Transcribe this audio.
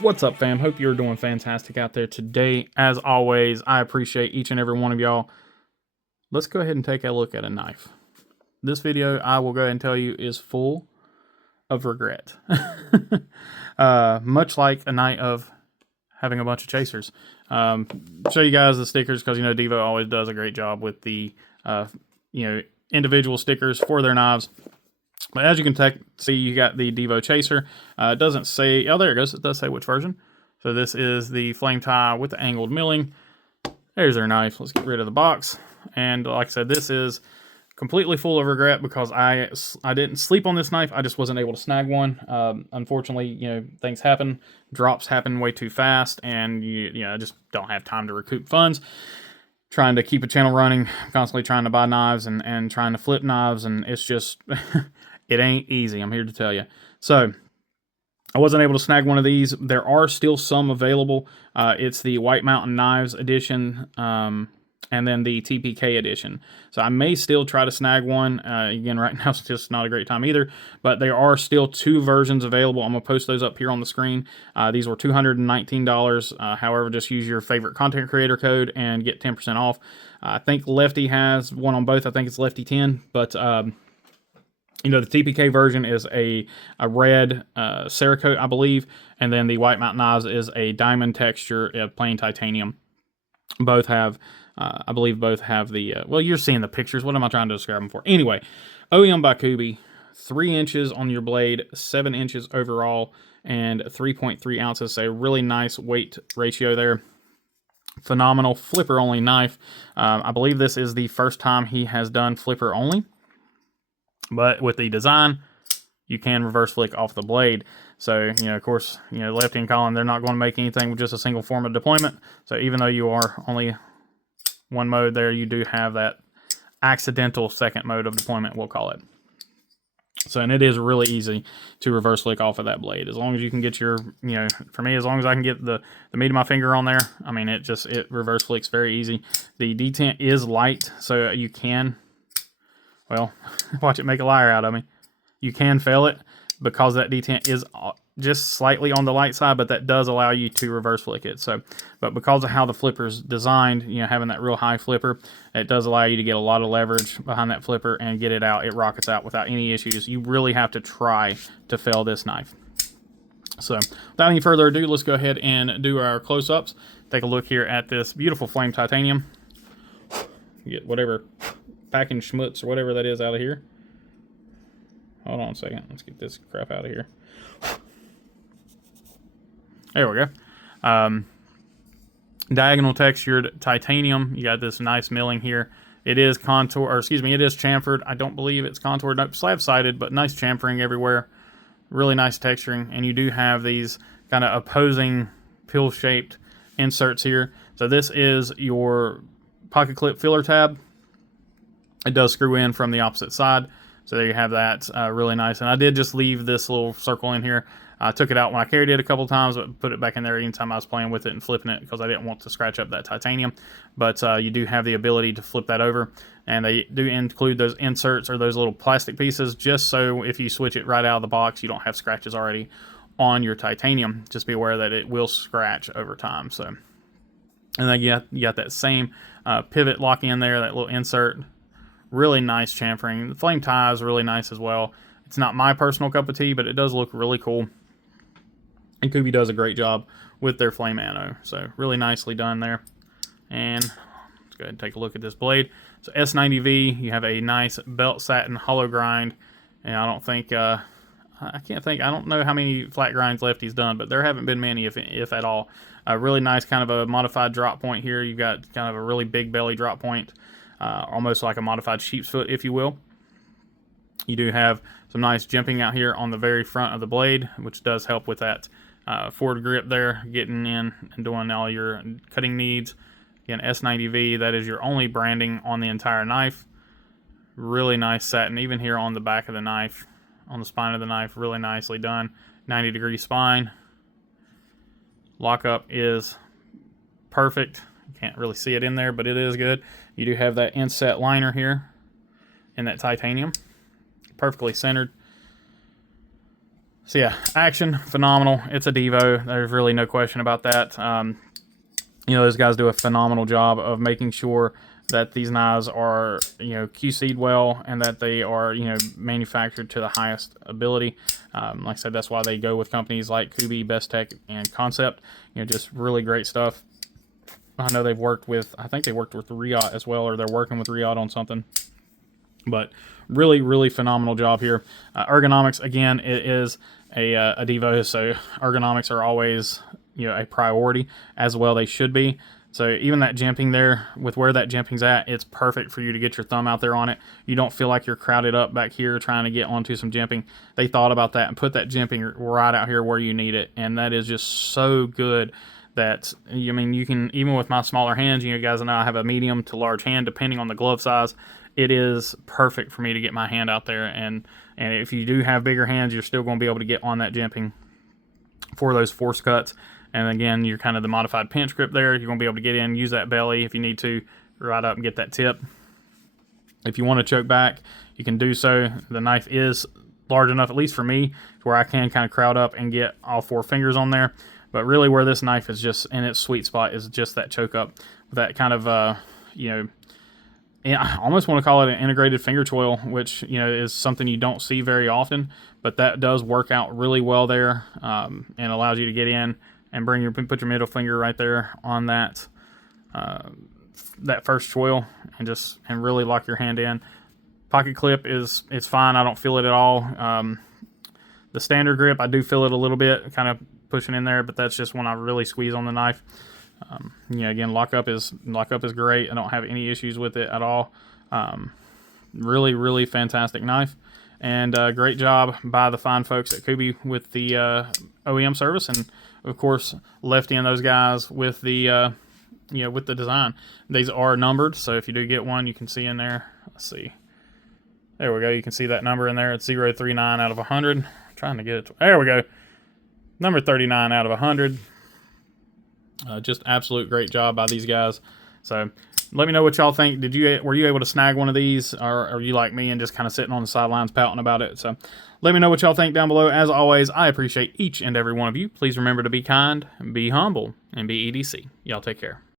What's up, fam? Hope you're doing fantastic out there today. As always, I appreciate each and every one of y'all. Let's go ahead and take a look at a knife. This video, I will go ahead and tell you, is full of regret. Much like a night of having a bunch of chasers. Show you guys the stickers because, Divo always does a great job with the, individual stickers for their knives. But as you can see, you got the Divo chaser. It doesn't say, oh, there it goes. It does say which version. So this is the flame tie with the angled milling. There's their knife. Let's get rid of the box. And like I said, this is completely full of regret because I didn't sleep on this knife. I just wasn't able to snag one. Unfortunately, things happen. Drops happen way too fast, and I just don't have time to recoup funds. Trying to keep a channel running, constantly trying to buy knives and trying to flip knives, and it's just, it ain't easy, I'm here to tell you. So, I wasn't able to snag one of these. There are still some available. It's the White Mountain Knives edition, and then the TPK edition. So I may still try to snag one. Again, right now it's just not a great time either, but there are still two versions available. I'm gonna post those up here on the screen. These were $219. However, just use your favorite content creator code and get 10% off. I think Lefty has one on both. I think it's Lefty 10, but the TPK version is a red Cerakote, I believe, and then the White Mountain Knives is a diamond texture, plain titanium. Both have, I believe both have the, well, you're seeing the pictures. What am I trying to describe them for? Anyway, OEM by Kubi, 3 inches on your blade, 7 inches overall, and 3.3 ounces. So really nice weight ratio there. Phenomenal flipper only knife. I believe this is the first time he has done flipper only. But with the design, you can reverse flick off the blade. So, of course, Lefty and Colin, they're not going to make anything with just a single form of deployment. So even though you are only one mode there, you do have that accidental second mode of deployment, we'll call it. So, and it is really easy to reverse flick off of that blade. As long as you can get your, for me, as long as I can get the meat of my finger on there, I mean, it reverse flicks very easy. The detent is light, so you can, well, watch it make a liar out of me. You can fail it because that detent is just slightly on the light side, but that does allow you to reverse flick it. So, but because of how the flipper's designed, having that real high flipper, it does allow you to get a lot of leverage behind that flipper and get it out. It rockets out without any issues. You really have to try to fail this knife. So, without any further ado, let's go ahead and do our close-ups. Take a look here at this beautiful flame titanium. Get whatever packing schmutz or whatever that is out of here. Hold on a second. Let's get this crap out of here. There we go. Diagonal textured titanium. You got this nice milling here. It is it is chamfered. I don't believe it's contoured. Nope, slab-sided, but nice chamfering everywhere. Really nice texturing. And you do have these kind of opposing pill-shaped inserts here. So this is your pocket clip filler tab. It does screw in from the opposite side. So there you have that, really nice. And I did just leave this little circle in here. I took it out when I carried it a couple times, but put it back in there anytime I was playing with it and flipping it because I didn't want to scratch up that titanium. But you do have the ability to flip that over. And they do include those inserts or those little plastic pieces just so if you switch it right out of the box, you don't have scratches already on your titanium. Just be aware that it will scratch over time. So, and then you got that same pivot lock in there, that little insert. Really nice chamfering. The flame tie is really nice as well. It's not my personal cup of tea, but it does look really cool. And Kubi does a great job with their flame anno. So really nicely done there. And let's go ahead and take a look at this blade. So S90V, you have a nice belt satin hollow grind. And I don't think, I don't know how many flat grinds Lefty's done, but there haven't been many, if at all. A really nice kind of a modified drop point here. You've got kind of a really big belly drop point. Almost like a modified sheep's foot, if you will. You do have some nice jimping out here on the very front of the blade, which does help with that forward grip there, getting in and doing all your cutting needs. Again, S90V, that is your only branding on the entire knife. Really nice satin, even here on the back of the knife, on the spine of the knife, really nicely done. 90-degree spine. Lockup is perfect. Can't really see it in there, but it is good. You do have that inset liner here in that titanium. Perfectly centered. So yeah, action, phenomenal. It's a Divo. There's really no question about that. You know, those guys do a phenomenal job of making sure that these knives are, you know, QC'd well and that they are, you know, manufactured to the highest ability. Like I said, that's why they go with companies like Kubi, Best Tech, and Concept. You know, just really great stuff. I know they've worked with, I think they worked with Riot as well, or they're working with Riot on something. But really, really phenomenal job here. Ergonomics, again, it is a Divo, so ergonomics are always, you know, a priority, as well they should be. So even that jimping there, with where that jimping's at, it's perfect for you to get your thumb out there on it. You don't feel like you're crowded up back here trying to get onto some jimping. They thought about that and put that jimping right out here where you need it, and that is just so good that, I mean, you can, even with my smaller hands, you guys know I have a medium to large hand depending on the glove size. It is perfect for me to get my hand out there, and if you do have bigger hands, you're still going to be able to get on that jimping for those force cuts. And again, you're kind of the modified pinch grip there. You're going to be able to get in, use that belly if you need to, right up and get that tip. If you want to choke back, you can do so. The knife is large enough, at least for me, to where I can kind of crowd up and get all 4 fingers on there. But really where this knife is just in its sweet spot is just that choke up. That kind of, you know, I almost want to call it an integrated finger choil, which, you know, is something you don't see very often, but that does work out really well there, and allows you to get in and put your middle finger right there on that that first choil, and really lock your hand in. Pocket clip it's fine. I don't feel it at all. The standard grip, I do feel it a little bit, kind of pushing in there, but that's just when I really squeeze on the knife. Yeah, again, lockup is great. I don't have any issues with it at all. Really, really fantastic knife, and great job by the fine folks at Kubi with the OEM service, and of course Lefty and those guys with the you know, with the design. These are numbered, so if you do get one, you can see in there. Let's see. There we go. You can see that number in there. It's 039 out of 100. I'm trying to get it. There we go. Number 39 out of 100. Just absolute great job by these guys. So let me know what y'all think. Were you able to snag one of these, or are you like me and just kind of sitting on the sidelines pouting about it? So let me know what y'all think down below. As always, I appreciate each and every one of you. Please remember to be kind, be humble, and be EDC. Y'all take care.